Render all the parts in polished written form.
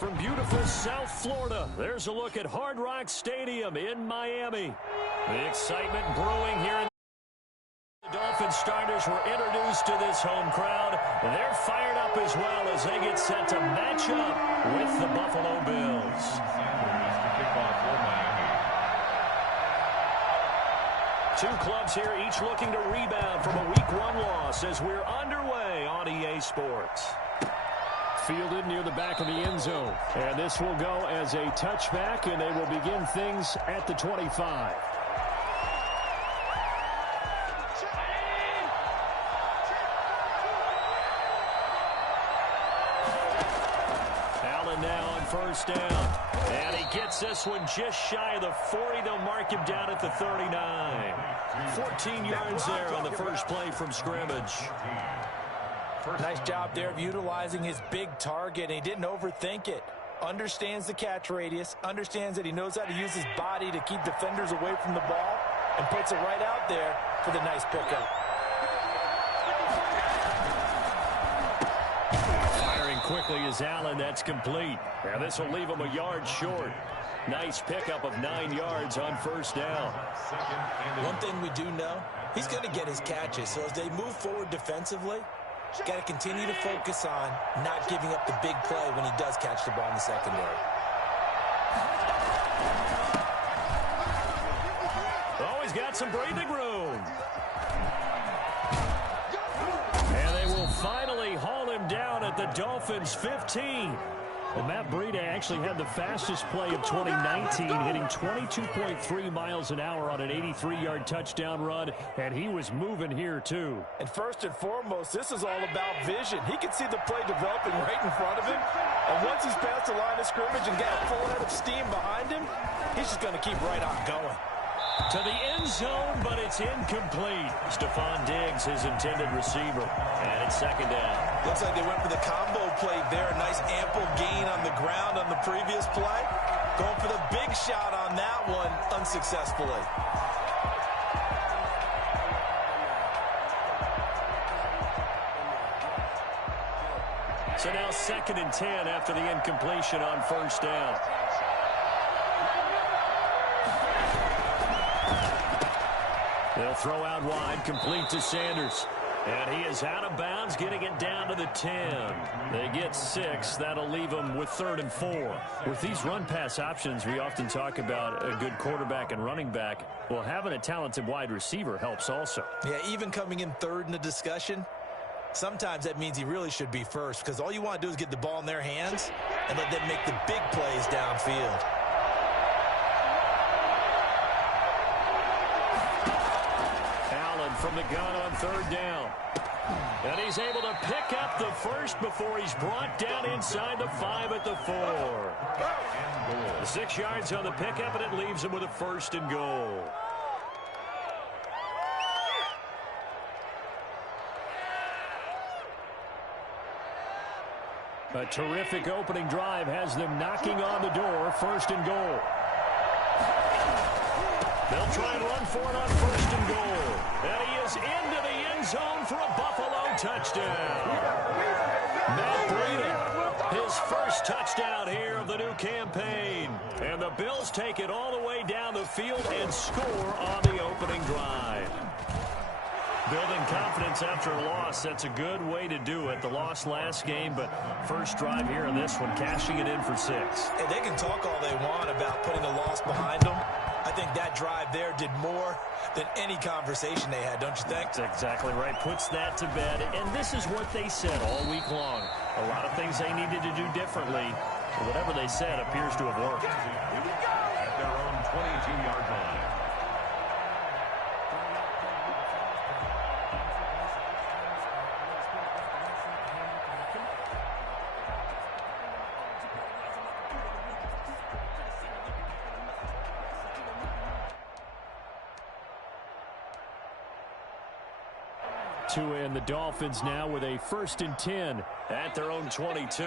From beautiful South Florida, there's a look at Hard Rock Stadium in Miami. The excitement brewing here. The Dolphins starters were introduced to this home crowd. They're fired up as well as they get set to match up with the Buffalo Bills. Two clubs here, each looking to rebound from a Week 1 loss as we're underway on EA Sports. Fielded near the back of the end zone. And this will go as a touchback, and they will begin things at the 25. Allen now on first down. And he gets this one just shy of the 40. They'll mark him down at the 39. 14 yards there on the first play from scrimmage. Nice job there of utilizing his big target. He didn't overthink it. Understands the catch radius. Understands that he knows how to use his body to keep defenders away from the ball. And puts it right out there for the nice pickup. Firing quickly is Allen. That's complete. Now this will leave him a yard short. Nice pickup of 9 yards on first down. One thing we do know, he's going to get his catches. So as they move forward defensively, got to continue to focus on not giving up the big play when he does catch the ball in the secondary. Oh, he's got some breathing room. And they will finally haul him down at the Dolphins' 15. Well, Matt Breida actually had the fastest play of 2019, hitting 22.3 miles an hour on an 83-yard touchdown run, and he was moving here, too. And first and foremost, this is all about vision. He can see the play developing right in front of him, and once he's past the line of scrimmage and got a full head of steam behind him, he's just going to keep right on going. To the end zone, but it's incomplete. Stephon Diggs, his intended receiver, and it's second down. Looks like they went for the combo play there. A nice ample gain on the ground on the previous play. Going for the big shot on that one unsuccessfully. So now 2nd and 10 after the incompletion on first down. They'll throw out wide, complete to Sanders. And he is out of bounds, getting it down to the 10. They get 6. That'll leave them with 3rd and 4. With these run-pass options, we often talk about a good quarterback and running back. Well, having a talented wide receiver helps also. Yeah, even coming in 3rd in the discussion, sometimes that means he really should be first, because all you want to do is get the ball in their hands and let them make the big plays downfield. From the gun on 3rd down. And he's able to pick up the first before he's brought down inside the 5 at the 4. 6 yards on the pickup, and it leaves him with a 1st and goal. A terrific opening drive has them knocking on the door. 1st and goal. They'll try and run for it on 1st and goal. And he is into the end zone for a Buffalo touchdown. Matt Breida, his first touchdown here of the new campaign. And the Bills take it all the way down the field and score on the opening drive. Building confidence after a loss, that's a good way to do it. The loss last game, but first drive here in this one, cashing it in for 6. Hey, they can talk all they want about putting a loss behind them. I think that drive there did more than any conversation they had, don't you think? That's exactly right. Puts that to bed. And this is what they said all week long. A lot of things they needed to do differently. But whatever they said appears to have worked. At their own 22-yard line. And the Dolphins now with a 1st and 10 at their own 22.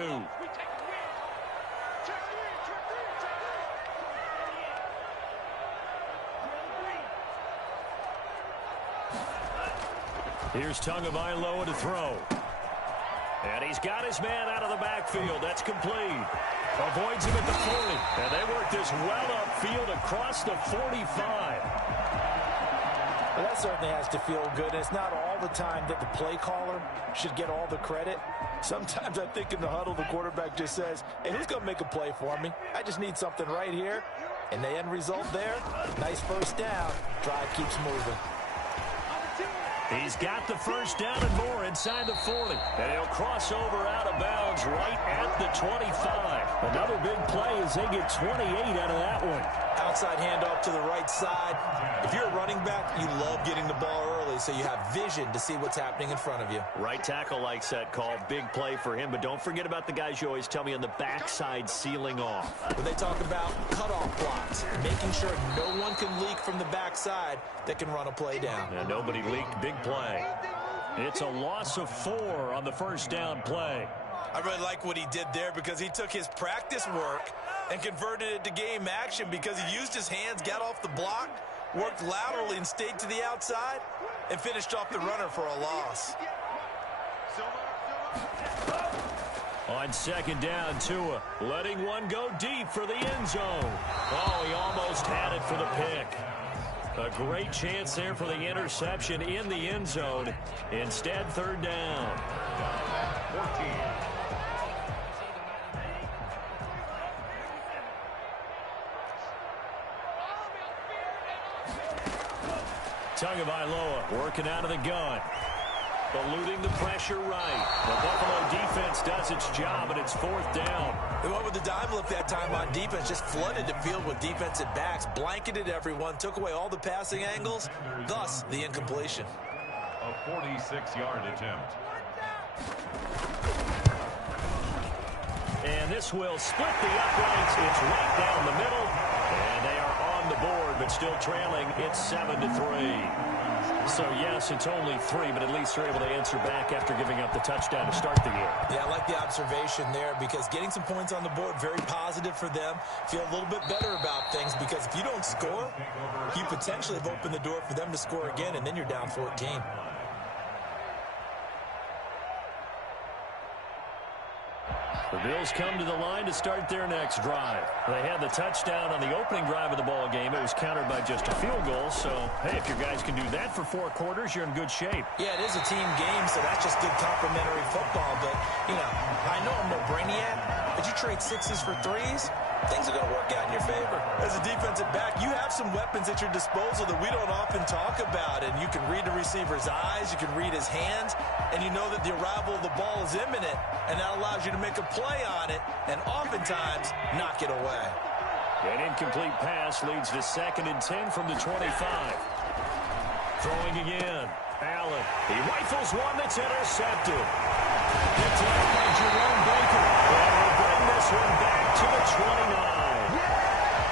Here's Tagovailoa to throw. And he's got his man out of the backfield. That's complete. Avoids him at the 40. And they work this well upfield across the 45. Well, that certainly has to feel good. It's not all the time that the play caller should get all the credit. Sometimes I think in the huddle, the quarterback just says, hey, who's going to make a play for me? I just need something right here. And the end result there, nice first down. Drive keeps moving. He's got the first down and more inside the 40. And he'll cross over out of bounds right at the 25. Another big play as they get 28 out of that one. Outside handoff to the right side. If you're a running back, you love getting the ball early so you have vision to see what's happening in front of you. Right tackle likes that call. Big play for him. But don't forget about the guys you always tell me on the backside sealing off. When they talk about cutoff blocks, making sure no one can leak from the backside that can run a play down. And nobody leaked. Big play. It's a loss of 4 on the first down play. I really like what he did there because he took his practice work and converted it to game action because he used his hands, got off the block, worked laterally and stayed to the outside, and finished off the runner for a loss. On second down, Tua letting one go deep for the end zone. Oh, he almost had it for the pick. A great chance there for the interception in the end zone. Instead, third down. 14. Tagovailoa working out of the gun. Eluding the pressure right. The Buffalo defense does its job, and it's fourth down. They went with the dive lift that time on defense, just flooded the field with defensive backs, blanketed everyone, took away all the passing angles, thus the incompletion. A 46-yard attempt. And this will split the uprights. It's right down the middle. And they are on the board, but still trailing. It's 7-3. So, yes, it's only 3, but at least they're able to answer back after giving up the touchdown to start the year. Yeah, I like the observation there because getting some points on the board, very positive for them. Feel a little bit better about things because if you don't score, you potentially have opened the door for them to score again, and then you're down 14. The Bills come to the line to start their next drive. They had the touchdown on the opening drive of the ball game. It was countered by just a field goal. So, hey, if your guys can do that for 4 quarters, you're in good shape. Yeah, it is a team game, so that's just good complimentary football. But, you know, I know I'm no brainiac, but you trade 6s for 3s, things are going to work out in your favor. As a defensive back, you have some weapons at your disposal that we don't often talk about. And you can read the receiver's eyes, you can read his hands, and you know that the arrival of the ball is imminent, and that allows you to make a play on it and oftentimes knock it away. An incomplete pass leads to 2nd and 10 from the 25. Throwing again. Allen. He rifles one that's intercepted. Picked up by Jerome Baker. And will bring this one back to the 29.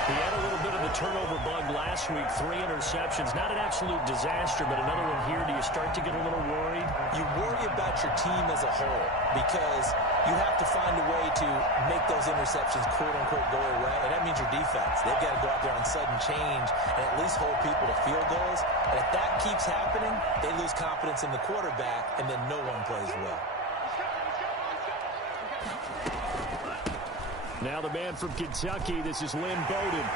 He had a little bit of the turnover bug last week. 3 interceptions. Not an absolute disaster, but another one here. Do you start to get a little worried? You worry about your team as a whole because you have to find a way to make those interceptions quote-unquote go away, and that means your defense. They've got to go out there on sudden change and at least hold people to field goals. And if that keeps happening, they lose confidence in the quarterback, and then no one plays well. Now the man from Kentucky, this is Lynn Bowden.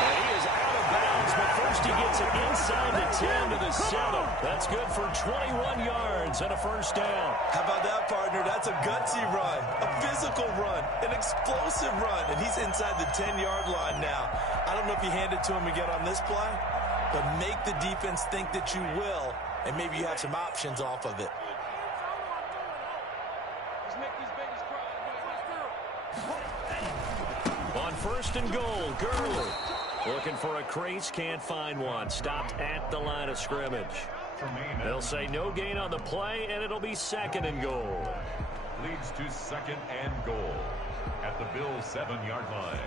And he is out of bounds, but first he gets it inside the 10 to the 7. That's good for 21 yards and a first down. How about that, partner? That's a gutsy run, a physical run, an explosive run, and he's inside the 10-yard line now. I don't know if you hand it to him again on this play, but make the defense think that you will, and maybe you have some options off of it. On 1st and goal, Gurley. Looking for a crease, can't find one. Stopped at the line of scrimmage. They'll say no gain on the play, and it'll be 2nd and goal. Leads to 2nd and goal at the Bills' 7-yard line.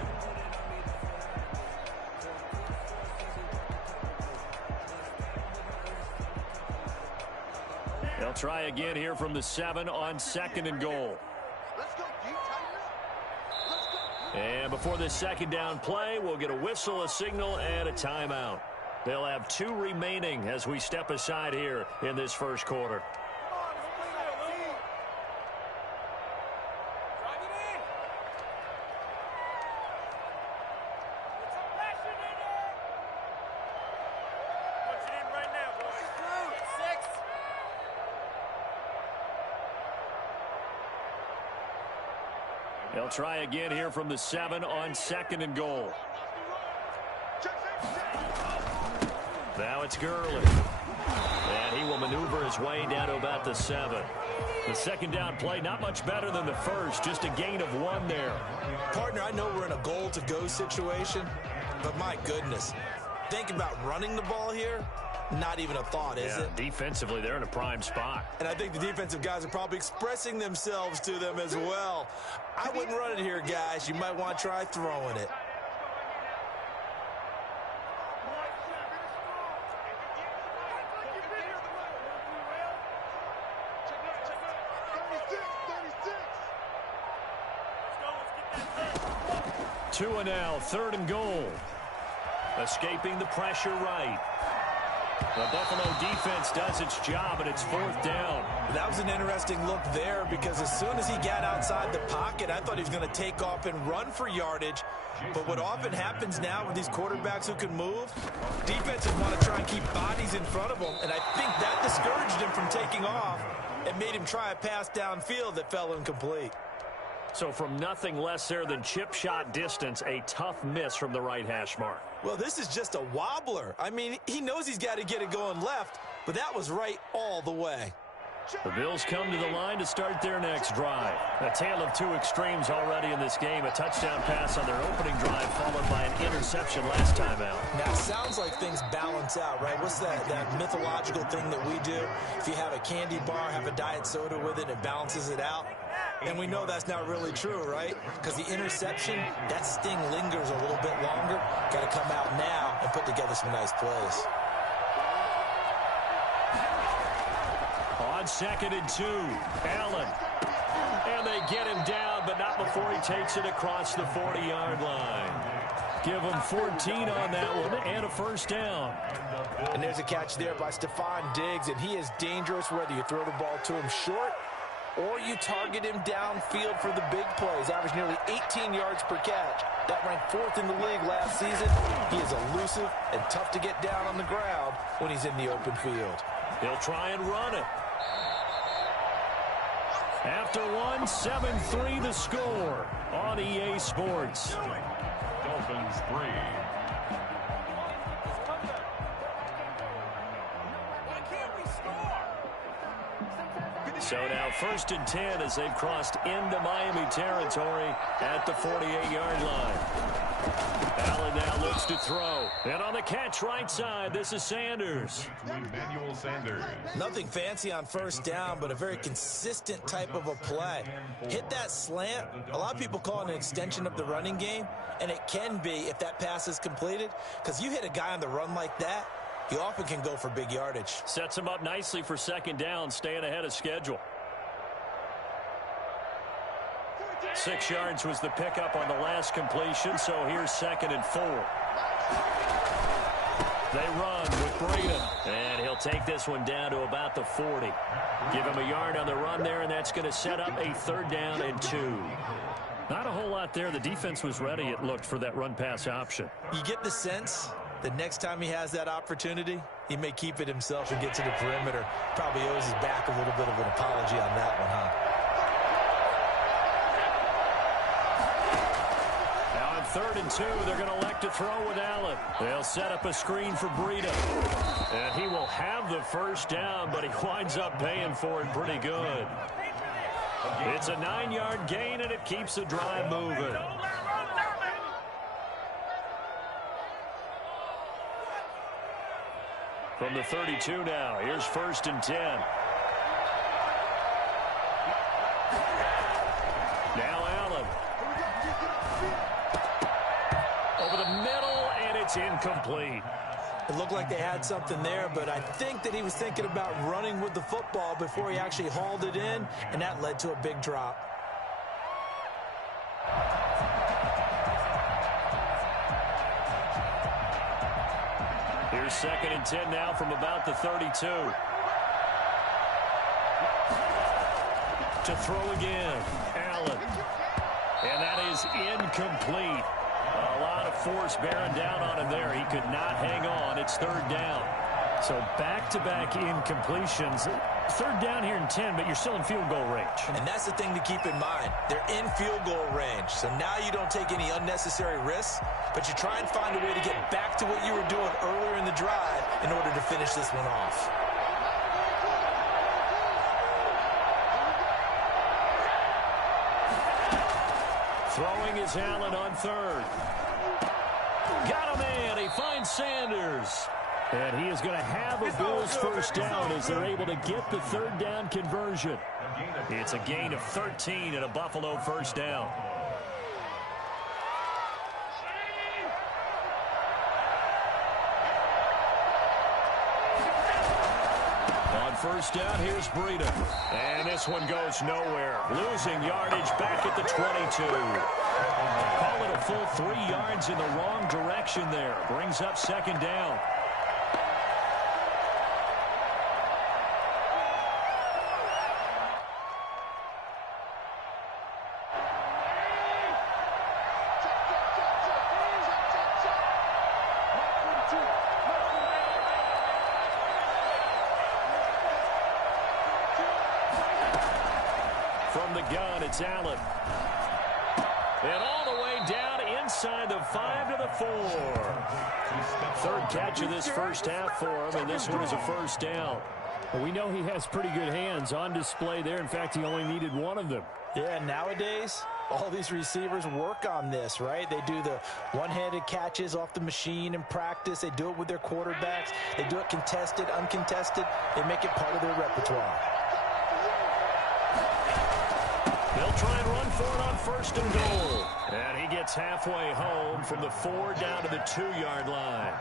They'll try again here from the 7 on 2nd and goal. And before this 2nd down play, we'll get a whistle, a signal, and a timeout. They'll have 2 remaining as we step aside here in this first quarter. They'll try again here from the 7 on 2nd and goal. Now it's Gurley. And he will maneuver his way down to about the 7. The second down play, not much better than the first. Just a gain of 1 there. Partner, I know we're in a goal-to-go situation, but my goodness. Think about running the ball here. Not even a thought, is it? Defensively, they're in a prime spot. And I think the defensive guys are probably expressing themselves to them as well. I wouldn't run it here, guys. You might want to try throwing it. Two and now, 3rd and goal. Escaping the pressure right. The Buffalo defense does its job, and it's 4th down. That was an interesting look there because as soon as he got outside the pocket, I thought he was going to take off and run for yardage. But what often happens now with these quarterbacks who can move, defenses want to try and keep bodies in front of them, and I think that discouraged him from taking off and made him try a pass downfield that fell incomplete. So from nothing less there than chip shot distance, a tough miss from the right hash mark. Well, this is just a wobbler. I mean, he knows he's got to get it going left, but that was right all the way. The Bills come to the line to start their next drive. A tale of two extremes already in this game. A touchdown pass on their opening drive followed by an interception last time out. Now, it sounds like things balance out, right? What's that mythological thing that we do? If you have a candy bar, have a diet soda with it, it balances it out. And we know that's not really true, right? Because the interception, that sting lingers a little bit longer. Got to come out now and put together some nice plays. On 2nd and 2, Allen. And they get him down, but not before he takes it across the 40-yard line. Give him 14 on that one and a 1st down. And there's a catch there by Stephon Diggs, and he is dangerous whether you throw the ball to him short or you target him downfield for the big plays. Averaged nearly 18 yards per catch. That ranked 4th in the league last season. He is elusive and tough to get down on the ground when he's in the open field. He'll try and run it. After one, 7-3 the score on EA Sports. Dolphins 3. So now 1st and 10 as they've crossed into Miami territory at the 48-yard line. Allen now looks to throw. And on the catch right side, this is Sanders. Emmanuel Sanders. Nothing fancy on 1st down, but a very consistent type of a play. Hit that slant. A lot of people call it an extension of the running game, and it can be if that pass is completed, because you hit a guy on the run like that, he often can go for big yardage. Sets him up nicely for 2nd down, staying ahead of schedule. 6 yards was the pickup on the last completion, so here's 2nd and 4. They run with Breida, and he'll take this one down to about the 40. Give him a yard on the run there, and that's going to set up a 3rd down and 2. Not a whole lot there. The defense was ready, it looked, for that run-pass option. You get the sense the next time he has that opportunity, he may keep it himself and get to the perimeter. Probably owes his back a little bit of an apology on that one, huh? Now on 3rd and 2, they're going to elect to throw with Allen. They'll set up a screen for Breida. And he will have the 1st down, but he winds up paying for it pretty good. It's a 9-yard gain, and it keeps the drive moving. From the 32 now, here's 1st and 10. Now Allen. Over the middle, and it's incomplete. It looked like they had something there, but I think that he was thinking about running with the football before he actually hauled it in, and that led to a big drop. Here's 2nd and 10 now from about the 32. To throw again, Allen. And that is incomplete. A lot of force bearing down on him there. He could not hang on. It's 3rd down. So back-to-back incompletions. Third down here and 10, but you're still in field goal range. And that's the thing to keep in mind. They're in field goal range. So now you don't take any unnecessary risks, but you try and find a way to get back to what you were doing earlier in the drive in order to finish this one off. Throwing is Allen on third. Got a man. He finds Sanders. And he is going to have a Bills first down as they're able to get the third down conversion. It's a gain of 13 and a Buffalo first down. On first down, here's Breida. And this one goes nowhere. Losing yardage back at the 22. Call it a full 3 yards in the wrong direction there. Brings up second down. From the gun, it's Allen. And all the way down inside the 5 to the 4. Third catch of this first half for him, and this one is a first down. Well, we know he has pretty good hands on display there. In fact, he only needed one of them. Yeah, nowadays, all these receivers work on this, right? They do the one-handed catches off the machine in practice. They do it with their quarterbacks. They do it contested, uncontested. They make it part of their repertoire. They'll try and run for it on first and goal. And he gets halfway home from the 4 down to the 2-yard line.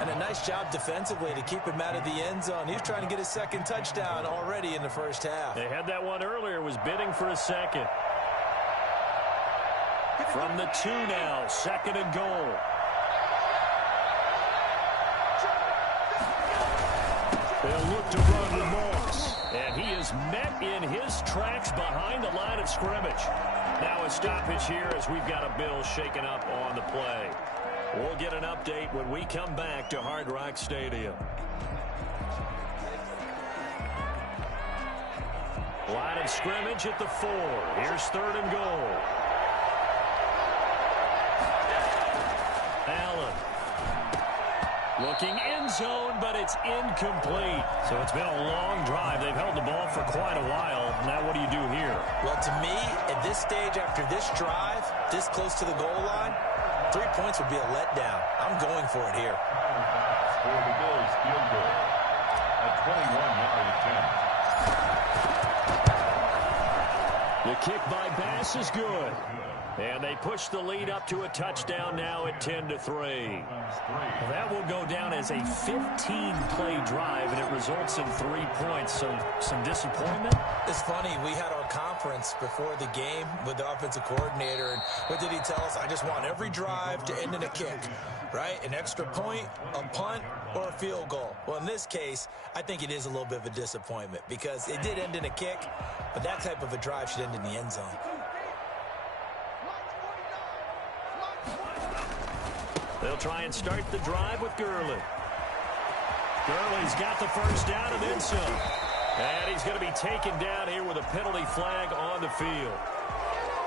And a nice job defensively to keep him out of the end zone. He's trying to get his second touchdown already in the first half. They had that one earlier, was bidding for a second. From the 2 now, second and goal. They'll look to run with Moss. And he is met in his tracks behind the line of scrimmage. Now a stoppage here as we've got a Bill shaken up on the play. We'll get an update when we come back to Hard Rock Stadium. Line of scrimmage at the 4. Here's third and goal. Allen. Looking end zone, but it's incomplete. So it's been a long drive. They've held the ball for quite a while. Now what do you do here? Well, to me, at this stage after this drive, this close to the goal line, 3 points would be a letdown. I'm going for it here. For the Bills field goal at 21-yard attempt. The kick by Bass is good. And they push the lead up to a touchdown now at 10-3. Well, that will go down as a 15-play drive, and it results in 3 points. So some disappointment. It's funny. We had our conference before the game with the offensive coordinator, and what did he tell us? I just want every drive to end in a kick, right? An extra point, a punt, or a field goal. Well, in this case, I think it is a little bit of a disappointment because it did end in a kick, but that type of a drive should end in the end zone. They'll try and start the drive with Gurley. Gurley's got the first down and then some. And he's going to be taken down here with a penalty flag on the field.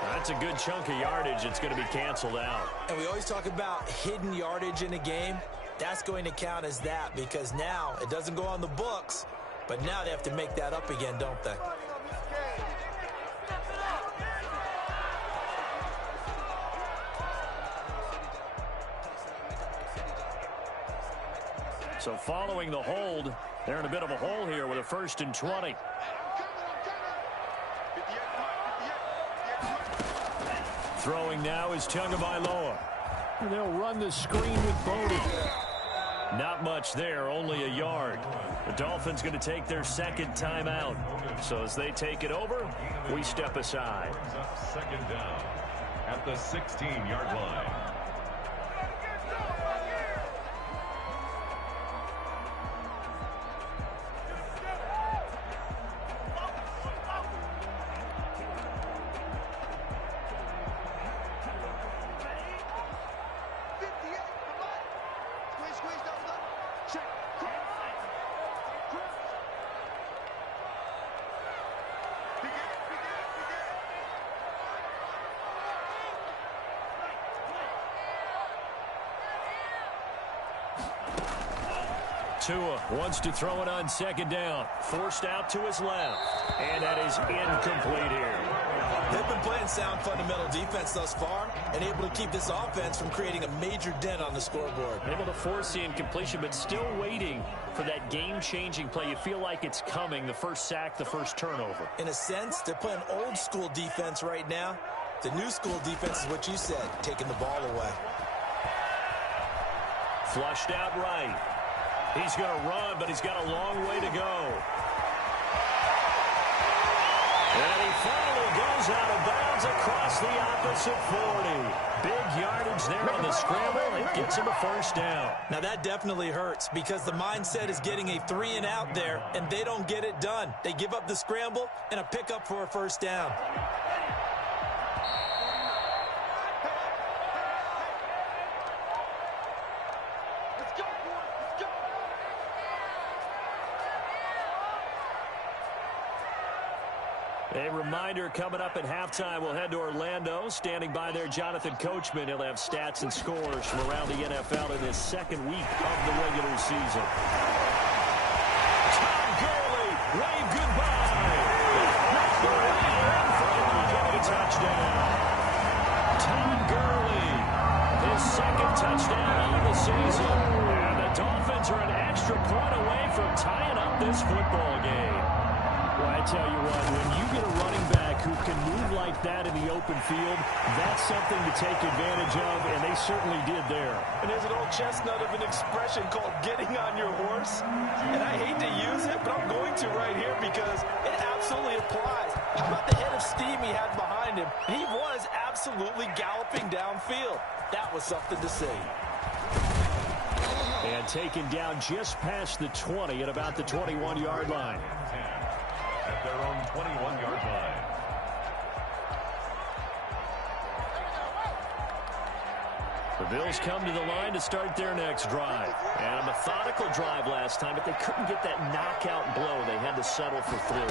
That's a good chunk of yardage. It's going to be canceled out. And we always talk about hidden yardage in a game. That's going to count as that because now it doesn't go on the books, but now they have to make that up again, don't they? So following the hold, they're in a bit of a hole here with a 1st and 20. Throwing now is Tagovailoa. And they'll run the screen with Bodie. Not much there, only a yard. The Dolphins going to take their second timeout. So as they take it over, we step aside. Second down at the 16-yard line. Tua wants to throw it on second down. Forced out to his left. And that is incomplete here. They've been playing sound fundamental defense thus far and able to keep this offense from creating a major dent on the scoreboard. Able to force the incompletion, but still waiting for that game-changing play. You feel like it's coming, the first sack, the first turnover. In a sense, they're playing old-school defense right now. The new-school defense is what you said, taking the ball away. Flushed out right. He's going to run, but he's got a long way to go. And he finally goes out of bounds across the opposite 40. Big yardage there on the scramble. It gets him a first down. Now that definitely hurts because the mindset is getting a 3-and-out there, and they don't get it done. They give up the scramble and a pickup for a first down. A reminder coming up at halftime. We'll head to Orlando. Standing by there, Jonathan Coachman. He'll have stats and scores from around the NFL in his second week of the regular season. Tom Gurley, wave goodbye. Getting a touchdown. Tom Gurley, his second touchdown of the season. And the Dolphins are an extra point away from tying up this football game. Well, I tell you what, when you get a running back who can move like that in the open field, that's something to take advantage of, and they certainly did there. And there's an old chestnut of an expression called getting on your horse. And I hate to use it, but I'm going to right here because it absolutely applies. How about the head of steam he had behind him? He was absolutely galloping downfield. That was something to see. And taken down just past the 20 at about the 21-yard line. At their own 21-yard line. The Bills come to the line to start their next drive. And a methodical drive last time, but they couldn't get that knockout blow. They had to settle for 3.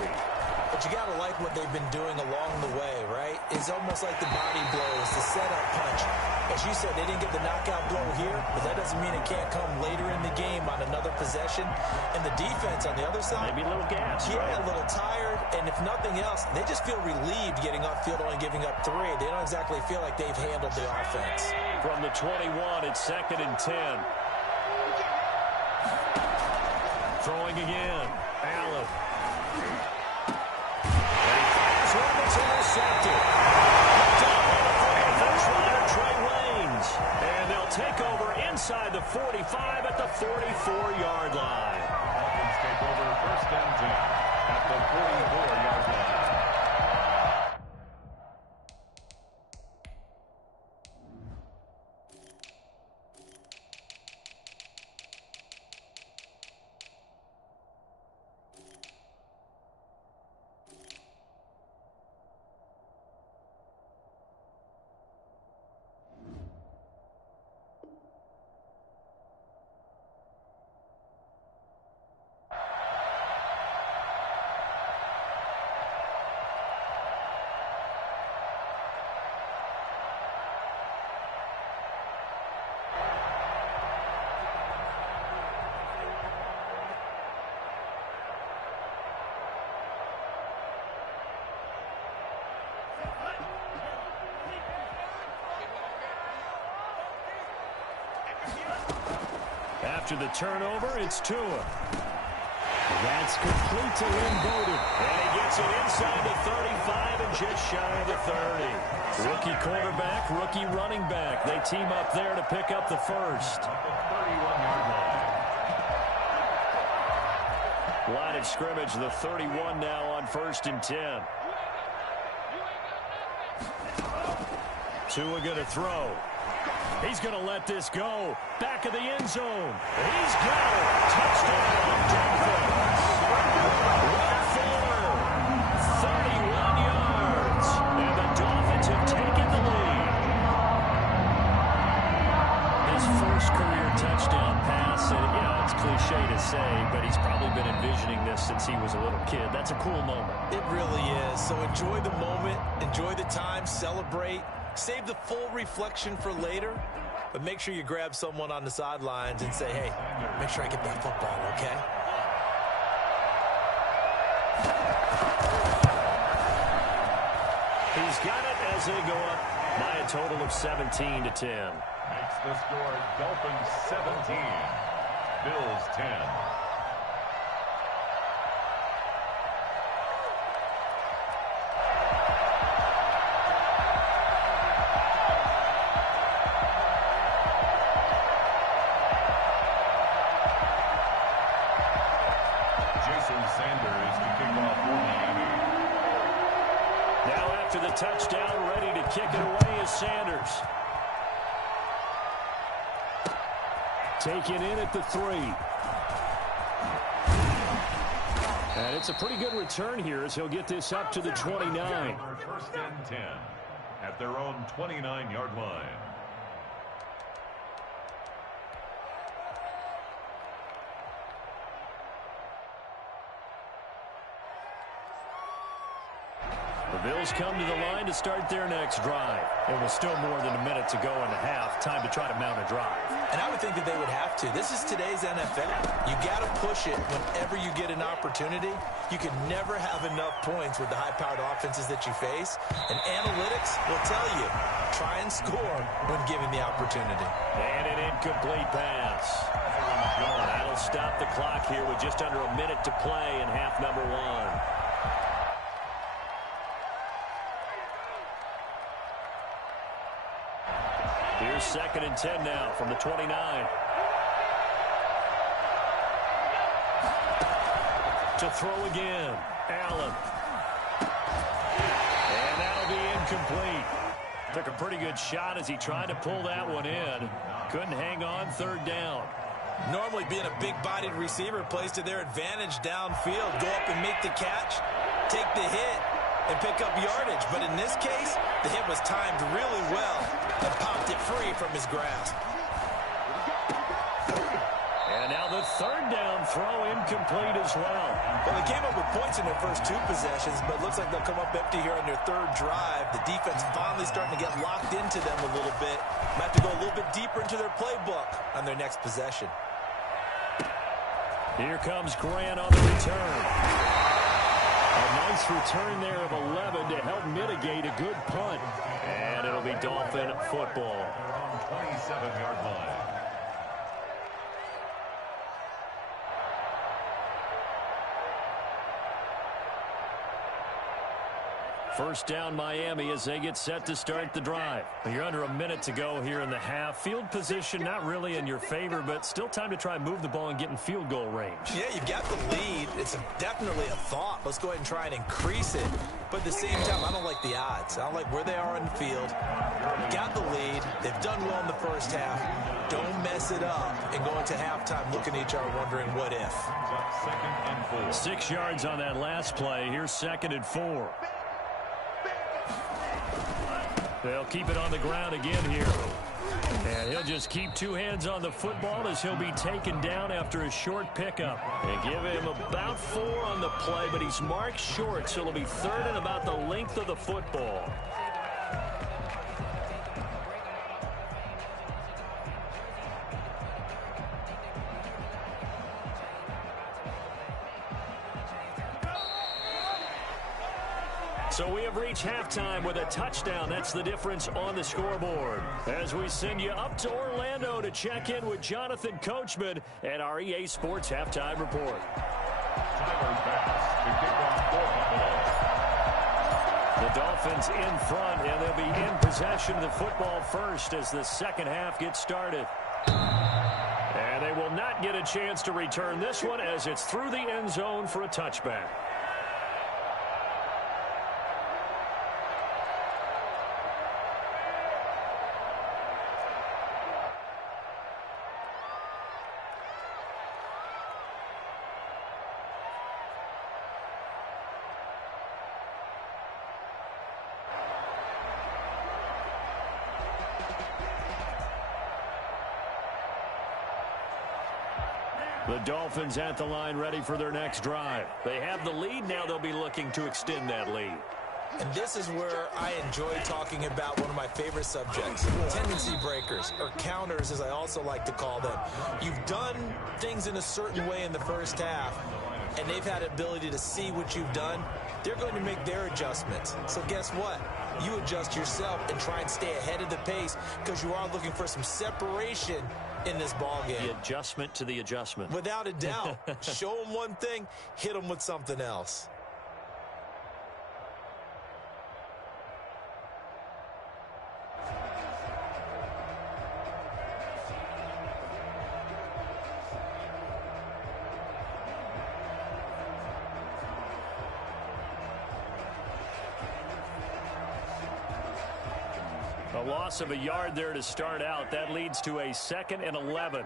But you got to like what they've been doing along the way, right? It's almost like the body blows, the setup punch. As you said, they didn't get the knockout blow here, but that doesn't mean it can't come later in the game on another possession. And the defense on the other side, maybe a little gas. Yeah, right? A little tired. And if nothing else, they just feel relieved getting upfield, only giving up 3. They don't exactly feel like they've handled the offense. From the 21, it's 2nd and 10. Throwing again. Allen. It's intercepted. First runner, Trey Waynes. And they'll take over inside the 45 at the 44-yard line. Dolphins take over 1st and 10 at the 44-yard line. After the turnover, it's Tua. That's complete to Lynn Bowden. And he gets it inside the 35 and just shy of the 30. Rookie quarterback, rookie running back. They team up there to pick up the first. At the 31-yard line. Line of scrimmage, the 31 now on 1st and 10. Tua going to throw. He's going to let this go. Back of the end zone. He's got it. Touchdown, Dolphins. Will Fuller, 31 yards. And the Dolphins have taken the lead. His first career touchdown pass. And, yeah, it's cliche to say, but he's probably been envisioning this since he was a little kid. That's a cool moment. It really is. So enjoy the moment. Enjoy the time. Celebrate. Save the full reflection for later. But make sure you grab someone on the sidelines and say, hey, make sure I get that football, okay? He's got it as they go up by a total of 17-10. Makes the score Dolphins 17, Bills 10. Sanders to kick off for Miami. Now after the touchdown, ready to kick it away is Sanders. Taken in at the 3. And it's a pretty good return here as he'll get this up to the 29. First and 10 at their own 29-yard line. The Bills come to the line to start their next drive. It was still more than a minute to go in the half. Time to try to mount a drive. And I would think that they would have to. This is today's NFL. You got to push it whenever you get an opportunity. You can never have enough points with the high-powered offenses that you face. And analytics will tell you, try and score when given the opportunity. And an incomplete pass. That'll stop the clock here with just under a minute to play in half number 1. Here's 2nd and 10 now from the 29. To throw again. Allen. And that'll be incomplete. Took a pretty good shot as he tried to pull that one in. Couldn't hang on. 3rd down. Normally being a big-bodied receiver plays to their advantage downfield. Go up and make the catch, take the hit, and pick up yardage. But in this case, the hit was timed really well and popped it free from his grasp. And now the 3rd down throw incomplete as well. Well, they came up with points in their first 2 possessions, but it looks like they'll come up empty here on their 3rd drive. The defense finally starting to get locked into them a little bit. Might have to go a little bit deeper into their playbook on their next possession. Here comes Grant on the return. A nice return there of 11 to help mitigate a good punt. And it'll be Dolphin football. 27-yard line. First down Miami as they get set to start the drive. You're under a minute to go here in the half. Field position not really in your favor, but still time to try and move the ball and get in field goal range. Yeah, you've got the lead. It's definitely a thought. Let's go ahead and try and increase it. But at the same time, I don't like the odds. I don't like where they are on the field. Got the lead. They've done well in the first half. Don't mess it up and go into halftime looking at each other wondering what if. 2nd and 4. 6 yards on that last play. Here's 2nd and 4. They'll keep it on the ground again here. And he'll just keep 2 hands on the football as he'll be taken down after a short pickup. They give him about 4 on the play, but he's marked short, so it'll be 3rd and about the length of the football. So we have reached halftime with a touchdown. That's the difference on the scoreboard. As we send you up to Orlando to check in with Jonathan Coachman and our EA Sports Halftime Report. Tyler Bass to kick off for Buffalo. The Dolphins in front, and they'll be in possession of the football first as the second half gets started. And they will not get a chance to return this one as it's through the end zone for a touchback. The Dolphins at the line ready for their next drive. They have the lead. Now they'll be looking to extend that lead. And this is where I enjoy talking about one of my favorite subjects, tendency breakers, or counters as I also like to call them. You've done things in a certain way in the first half, and they've had the ability to see what you've done. They're going to make their adjustments. So guess what? You adjust yourself and try and stay ahead of the pace because you are looking for some separation in this ball game. The adjustment to the adjustment. Without a doubt. Show them one thing, hit them with something else. A loss of a yard there to start out. That leads to a 2nd and 11.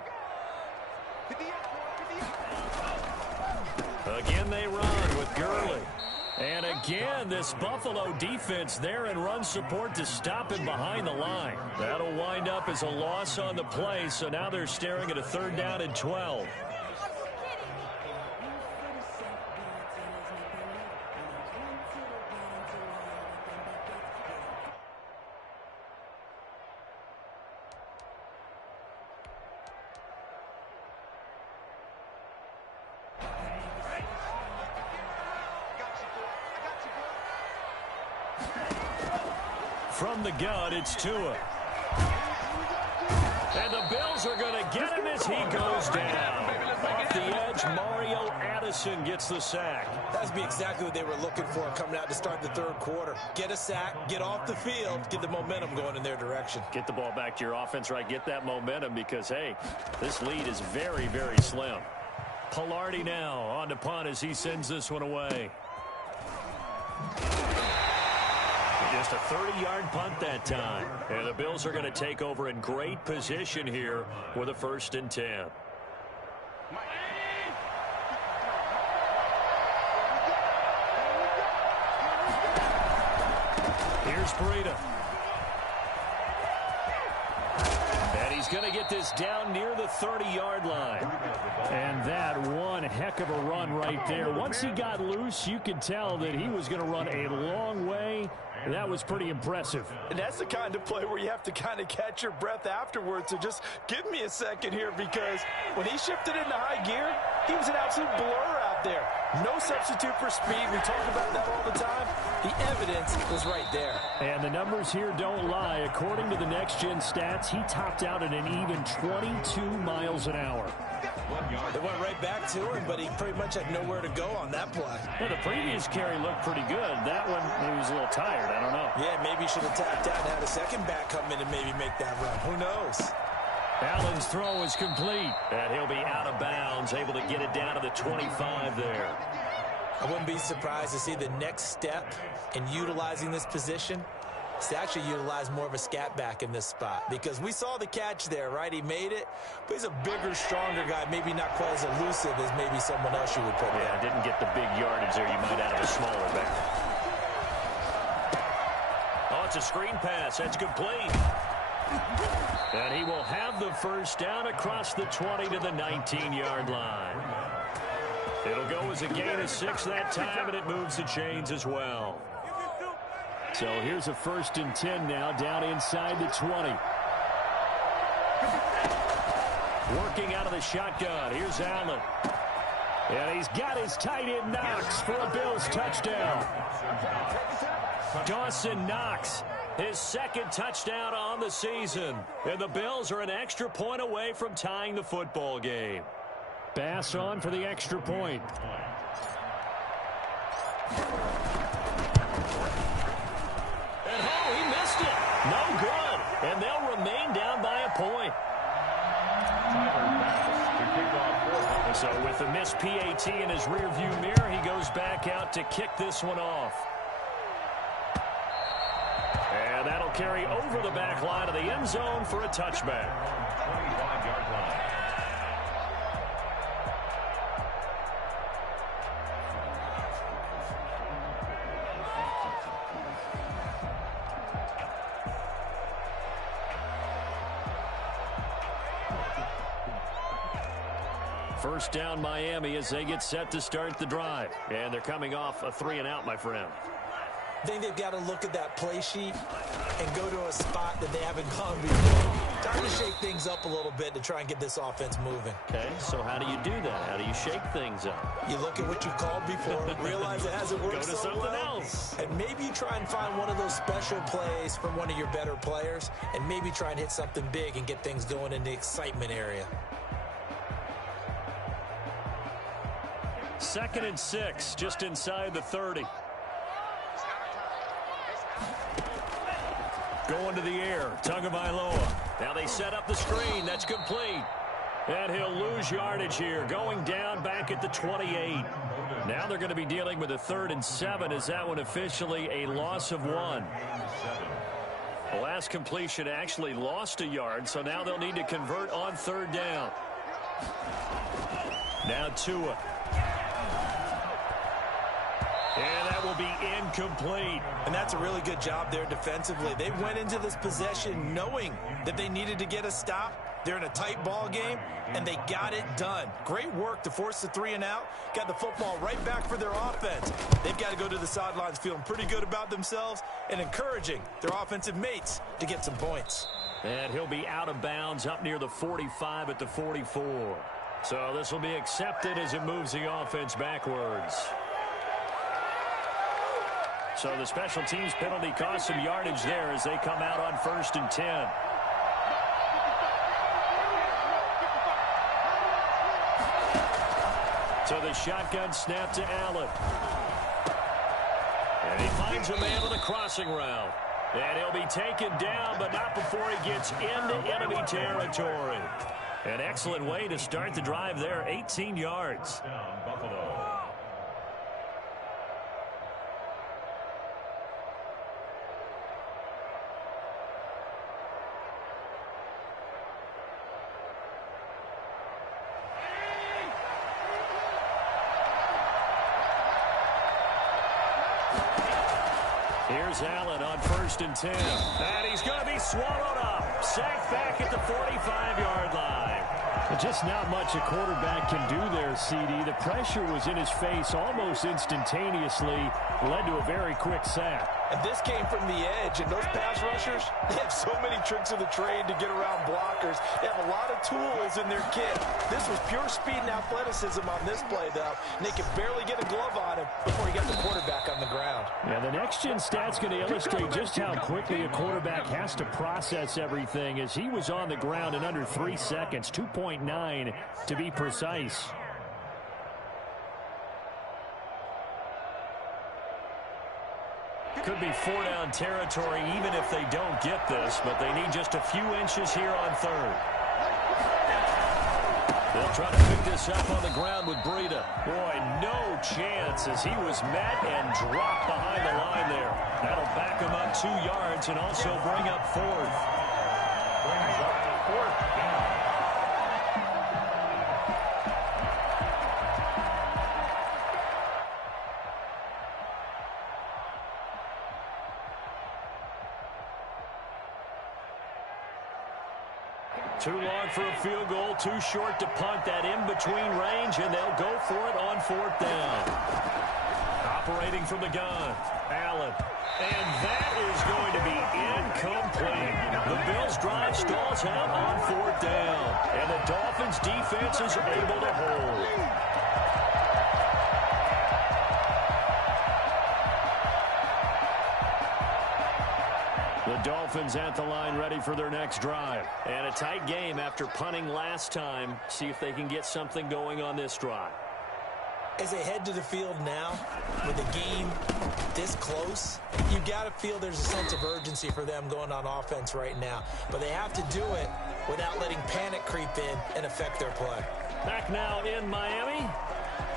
Again they run with Gurley. And again, this Buffalo defense there in run support to stop him behind the line. That'll wind up as a loss on the play, so now they're staring at a 3rd down and 12. From the gun, it's Tua. And the Bills are going to get him as he goes down. Off the edge, Mario Addison gets the sack. That's exactly what they were looking for coming out to start the 3rd quarter. Get a sack, get off the field, get the momentum going in their direction. Get the ball back to your offense, right? Get that momentum because, hey, this lead is very, very slim. Pilardi now on to punt as he sends this one away. Just a 30-yard punt that time. And the Bills are going to take over in great position here with a 1st and 10. Here's Breida. And he's going to get this down near the 30-yard line. And that one heck of a run right there. Once he got loose, you could tell that he was going to run a long way. That was pretty impressive. And that's the kind of play where you have to kind of catch your breath afterwards. So just give me a second here, because when he shifted into high gear, he was an absolute blur out there. No substitute for speed. We talk about that all the time. The evidence was right there. And the numbers here don't lie. According to the next-gen stats, he topped out at an even 22 miles an hour. It went right back to him, but he pretty much had nowhere to go on that play. Well, the previous carry looked pretty good. That one, he was a little tired. I don't know. Yeah, maybe he should have tapped out and had a second back come in and maybe make that run. Who knows? Allen's throw is complete. And he'll be out of bounds, able to get it down to the 25 there. I wouldn't be surprised to see the next step in utilizing this position is to actually utilize more of a scat back in this spot, because we saw the catch there, right? He made it, but he's a bigger, stronger guy, maybe not quite as elusive as maybe someone else you would put Yeah, didn't get the big yardage there you might out of a smaller back. Oh, it's a screen pass. That's complete. And he will have the 1st down across the 20 to the 19-yard line. It'll go as a gain of 6 that time, and it moves the chains as well. So here's a 1st and 10 now, down inside the 20. Working out of the shotgun. Here's Allen. And he's got his tight end Knox for a Bills touchdown. Dawson Knox, his 2nd touchdown on the season. And the Bills are an extra point away from tying the football game. Bass on for the extra point. And oh, he missed it. No good. And they'll remain down by a point. So with the missed PAT in his rearview mirror, he goes back out to kick this one off. And that'll carry over the back line of the end zone for a touchback. 25-yard line. First down Miami as they get set to start the drive. And they're coming off a 3-and-out, my friend. I think they've got to look at that play sheet and go to a spot that they haven't gone before. Time to shake things up a little bit to try and get this offense moving. Okay, so how do you do that? How do you shake things up? You look at what you've called before, realize it hasn't worked Go to so something well, else. and maybe you try and find one of those special plays from one of your better players, and maybe try and hit something big and get things going in the excitement area. 2nd and 6, just inside the 30. Going to the air, Tagovailoa. Now they set up the screen. That's complete. And he'll lose yardage here, going down back at the 28. Now they're going to be dealing with a 3rd and 7. Is that one officially a loss of 1? The last completion actually lost a yard, so now they'll need to convert on 3rd down. Now Tua. And that will be incomplete. And that's a really good job there defensively. They went into this possession knowing that they needed to get a stop. They're in a tight ball game, and they got it done. Great work to force the 3 and out. Got the football right back for their offense. They've got to go to the sidelines feeling pretty good about themselves and encouraging their offensive mates to get some points. And he'll be out of bounds up near the 45 at the 44. So this will be accepted as it moves the offense backwards. So the special teams penalty cost some yardage there as they come out on 1st and 10. So the shotgun snap to Allen. And he finds a man on the crossing route. And he'll be taken down, but not before he gets into enemy territory. An excellent way to start the drive there, 18 yards. Down, Buffalo. Here's Allen on 1st and 10. And he's going to be swallowed up. Sacked back at the 45-yard line. Just not much a quarterback can do there, CD. The pressure was in his face almost instantaneously. Led to a very quick sack. And this came from the edge, and those pass rushers, they have so many tricks of the trade to get around blockers. They have a lot of tools in their kit. This was pure speed and athleticism on this play, though, and they could barely get a glove on him before he got the quarterback on the ground. Yeah, the next-gen stat's going to illustrate just how quickly a quarterback has to process everything, as he was on the ground in under 3 seconds, 2.9 to be precise. Could be 4-down territory even if they don't get this, but they need just a few inches here on 3rd. They'll try to pick this up on the ground with Breida. Boy, no chance as he was met and dropped behind the line there. That'll back him up 2 yards and also bring up 4th. Brings up 4th down. Too long for a field goal, too short to punt. That in-between range, and they'll go for it on 4th down. Operating from the gun, Allen. And that is going to be incomplete. The Bills' drive stalls out on 4th down. And the Dolphins' defense is able to hold. The Dolphins at the line ready for their next drive. And a tight game after punting last time. See if they can get something going on this drive. As they head to the field now, with the game this close, you got to feel there's a sense of urgency for them going on offense right now. But they have to do it without letting panic creep in and affect their play. Back now in Miami.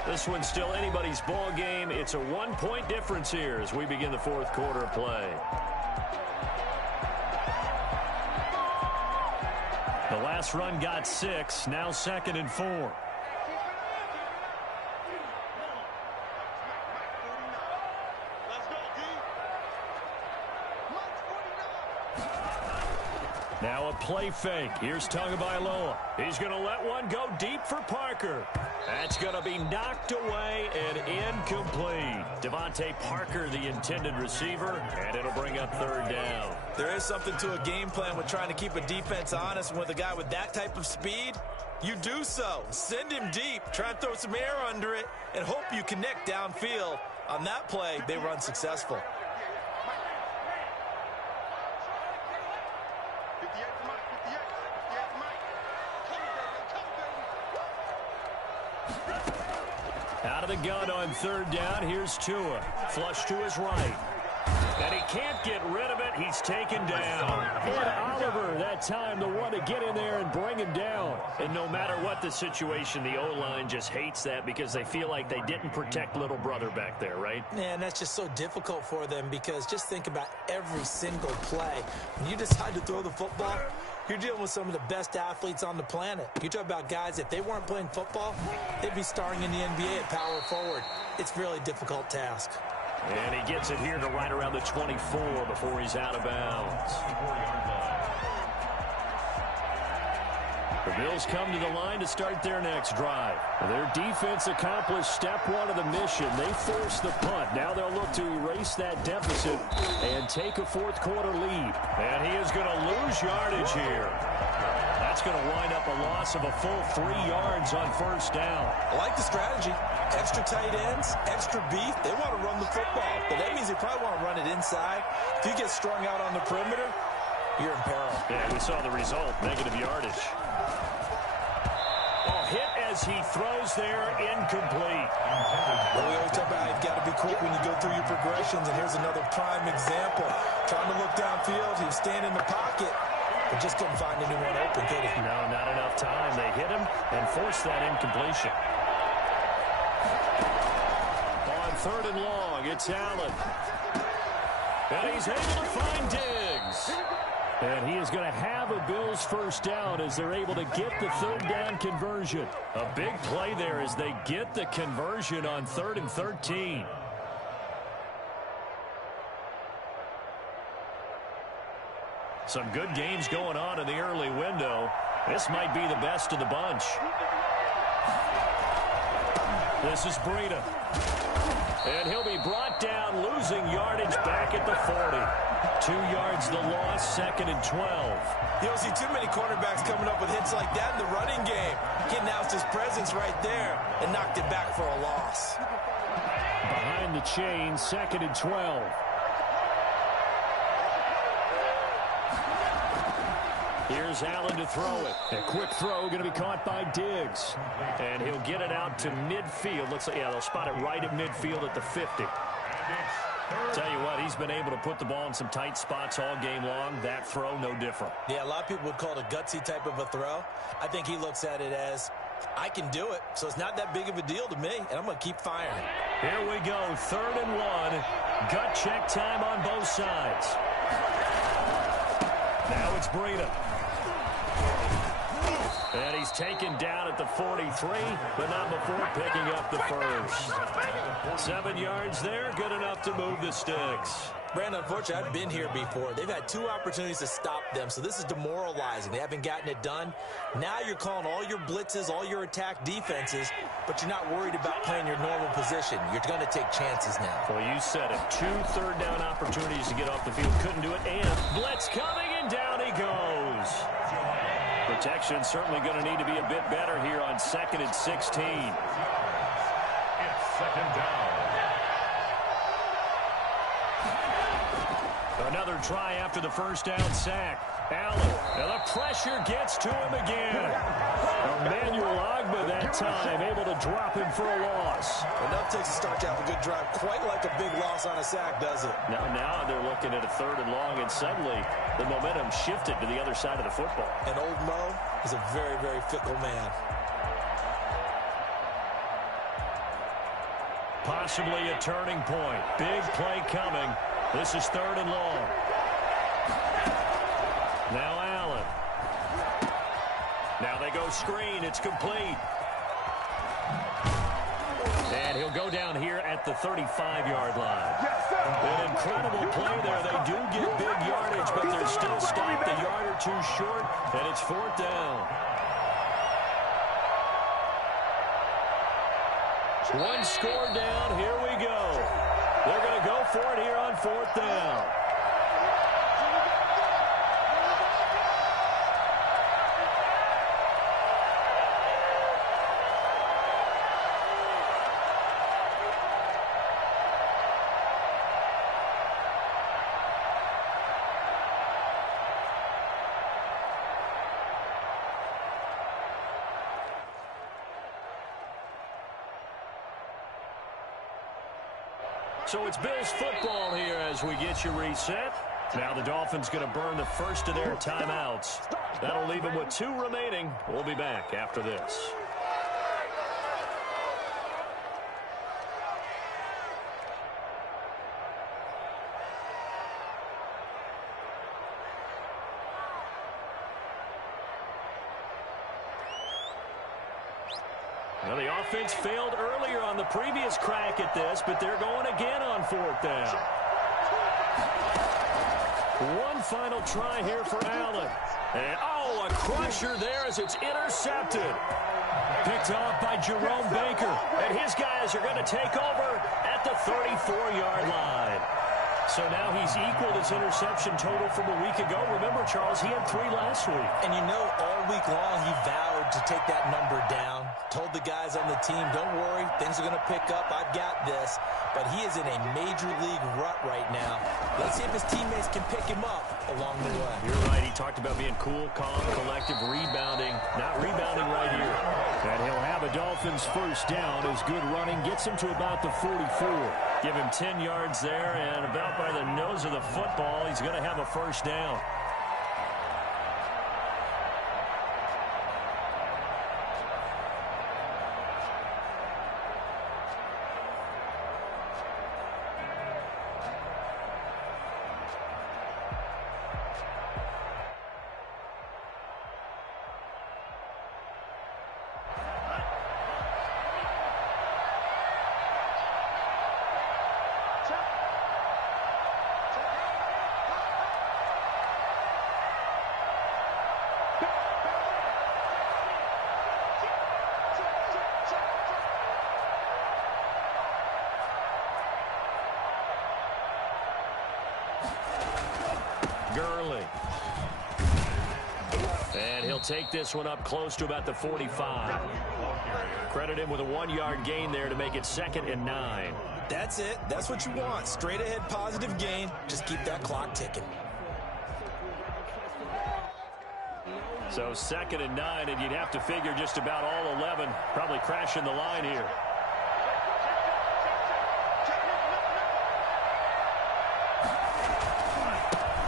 This one's still anybody's ball game. It's a 1-point difference here as we begin the 4th quarter of play. The last run got 6, now 2nd and 4. Now a play fake. Here's Tagovailoa. He's going to let one go deep for Parker. That's going to be knocked away and incomplete. Devontae Parker, the intended receiver, and it'll bring up third down. There is something to a game plan with trying to keep a defense honest. With a guy with that type of speed, you do so. Send him deep, try and throw some air under it, and hope you connect downfield. On that play, they were unsuccessful. Out of the gun on third down. Here's Tua. Flush to his right. And he can't get rid of it. He's taken down. And Oliver, that time, the one to get in there and bring him down. And no matter what the situation, the O-line just hates that because they feel like they didn't protect little brother back there, right? Yeah, and that's just so difficult for them because just think about every single play. When you decide to throw the football, you're dealing with some of the best athletes on the planet. You talk about guys, if they weren't playing football, they'd be starring in the NBA at power forward. It's a really difficult task. And he gets it here to right around the 24 before he's out of bounds. The Bills come to the line to start their next drive. Their defense accomplished step one of the mission. They forced the punt. Now they'll look to erase that deficit and take a fourth quarter lead. And he is going to lose yardage here. That's going to wind up a loss of a full 3 yards on first down. I like the strategy. Extra tight ends, extra beef. They want to run the football, but that means they probably want to run it inside. If you get strung out on the perimeter, you're in peril. Yeah, we saw the result, negative yardage. Oh, hit as he throws there, incomplete. Well, we always talk about how you've got to be quick when you go through your progressions, and here's another prime example. Trying to look downfield, he was standing in the pocket, but just couldn't find anyone open, could he? No, not enough time. They hit him and forced that incompletion. On third and long, it's Allen. And he's able to find Diggs. And he is going to have a Bills first down as they're able to get the third down conversion. A big play there as they get the conversion on 3rd and 13. Some good games going on in the early window. This might be the best of the bunch. This is Breida. And he'll be brought down, losing yardage back at the 40. 2 yards the loss, 2nd and 12. You don't see too many quarterbacks coming up with hits like that in the running game. He announced his presence right there and knocked it back for a loss. Behind the chain, 2nd and 12. Here's Allen to throw it. A quick throw going to be caught by Diggs. And he'll get it out to midfield. Looks like, yeah, they'll spot it right at midfield at the 50. Tell you what, he's been able to put the ball in some tight spots all game long. That throw, no different. Yeah, a lot of people would call it a gutsy type of a throw. I think he looks at it as, I can do it, so it's not that big of a deal to me, and I'm going to keep firing. Here we go, 3rd and 1. Gut check time on both sides. Now it's Breida. And he's taken down at the 43, but not before picking up the first. 7 yards there, good enough to move the sticks. Brandon, unfortunately, I've been here before. They've had 2 opportunities to stop them, so this is demoralizing. They haven't gotten it done. Now you're calling all your blitzes, all your attack defenses, but you're not worried about playing your normal position. You're going to take chances now. Well, you said it. 2 third down opportunities to get off the field. Couldn't do it, and blitz coming, and down he goes. Protection certainly going to need to be a bit better here on 2nd and 16. It's 2nd down. Another try after the first down sack. Allen, and the pressure gets to him again. Emmanuel Ogbah that time able to drop him for a loss. Enough takes to start to have a good drive, quite like a big loss on a sack, does it? Now they're looking at a 3rd and long, and suddenly the momentum shifted to the other side of the football. And old Mo is a very, very fickle man. Possibly a turning point. Big play coming. This is 3rd and long. Now Allen. Now they go screen. It's complete. And he'll go down here at the 35-yard line. An incredible play there. They do get big yardage, but they're still stopped. The yardage too short, and it's 4th down. One score down. Here we go. They're going to go for it here on 4th down. So it's Bills football here as we get you reset. Now the Dolphins going to burn the first of their timeouts. That'll leave them with 2 remaining. We'll be back after this. Well, the offense failed earlier on the previous crack at this, but they're going again on 4th down. One final try here for Allen. And, a crusher there as it's intercepted. Picked off by Jerome Baker. And his guys are going to take over at the 34-yard line. So now he's equaled his interception total from a week ago. Remember, Charles, he had 3 last week. And you know, all week long he vowed to take that number down. Told the guys on the team, don't worry, things are going to pick up. I've got this. But he is in a major league rut right now. Let's see if his teammates can pick him up along the way. You're right. He talked about being cool, calm, collective, rebounding. Not rebounding right here. And he'll have a Dolphins first down. His good running gets him to about the 44. Give him 10 yards there, and about by the nose of the football, he's going to have a first down. Gurley. And he'll take this one up close to about the 45. Credit him with a 1-yard gain there to make it 2nd and 9. That's it. That's what you want. Straight ahead positive gain. Just keep that clock ticking. So 2nd and 9, and you'd have to figure just about all 11 probably crashing the line here.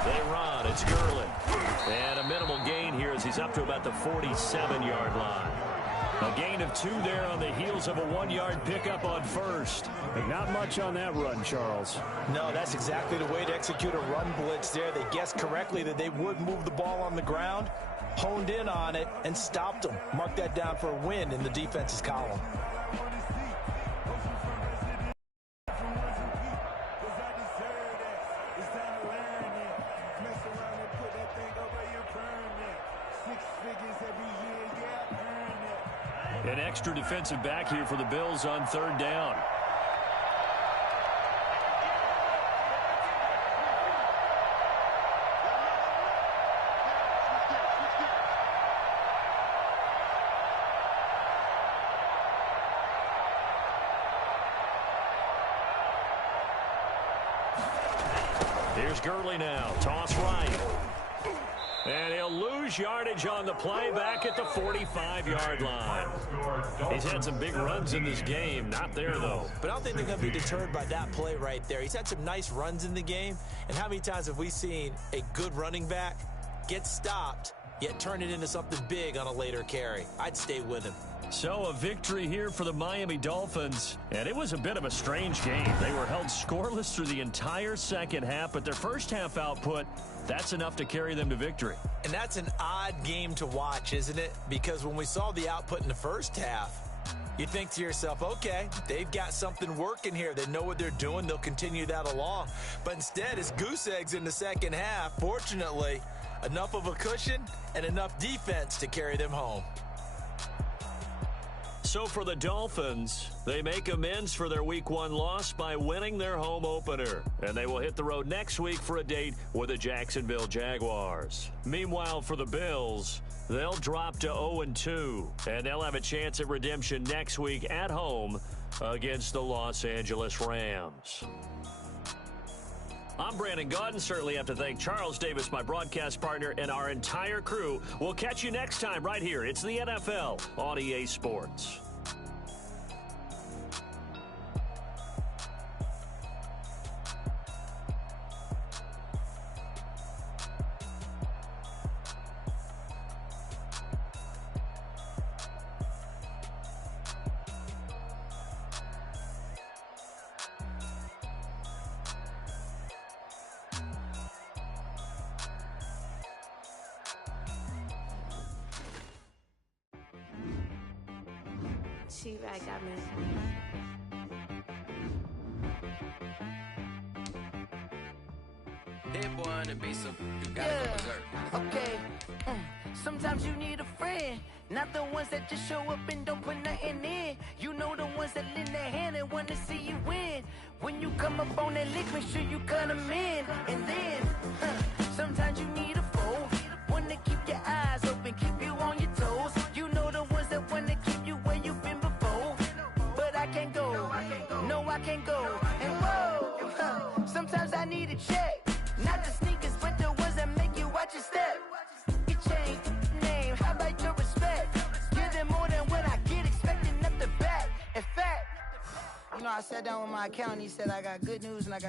They run. It's Gurley. And a minimal gain here as he's up to about the 47-yard line. A gain of 2 there on the heels of a 1-yard pickup on first. But not much on that run, Charles. No, that's exactly the way to execute a run blitz there. They guessed correctly that they would move the ball on the ground, honed in on it, and stopped them. Mark that down for a win in the defense's column. An extra defensive back here for the Bills on 3rd down. Here's Gurley now. Toss right. And he'll lose yardage on the play back at the 45-yard line. He's had some big runs in this game. Not there, though. But I don't think they're going to be deterred by that play right there. He's had some nice runs in the game. And how many times have we seen a good running back get stopped, yet turn it into something big on a later carry? I'd stay with him. So a victory here for the Miami Dolphins. And it was a bit of a strange game. They were held scoreless through the entire second half, but their first half output, that's enough to carry them to victory. And that's an odd game to watch, isn't it? Because when we saw the output in the first half, you think to yourself, okay, they've got something working here. They know what they're doing. They'll continue that along. But instead, it's goose eggs in the second half. Fortunately, Enough of a cushion and enough defense to carry them home. So for the Dolphins, they make amends for their Week 1 loss by winning their home opener. And they will hit the road next week for a date with the Jacksonville Jaguars. Meanwhile, for the Bills, they'll drop to 0-2. And they'll have a chance at redemption next week at home against the Los Angeles Rams. I'm Brandon Gaudin. Certainly have to thank Charles Davis, my broadcast partner, and our entire crew. We'll catch you next time right here. It's the NFL on EA Sports. She-Rag got me. Hit boy to be so you gotta go berserk. Okay. Sometimes you need a friend, not the ones that just show up and don't put nothing in. You know the ones that lend their hand and want to see you win. When you come up on that lick, make sure you cut them in. And then, sometimes you need a foe, one to keep your eyes open, keep you on your toes. You know the ones that want to keep you where you've been before. But I can't go, no I can't go. And whoa, sometimes I need a check. Not the sneakers, but the ones that make you watch your step. You change name, how about your respect? Give them more than what I get, expecting up the back. In fact, you know, I sat down with my accountant, he said I got good news and I got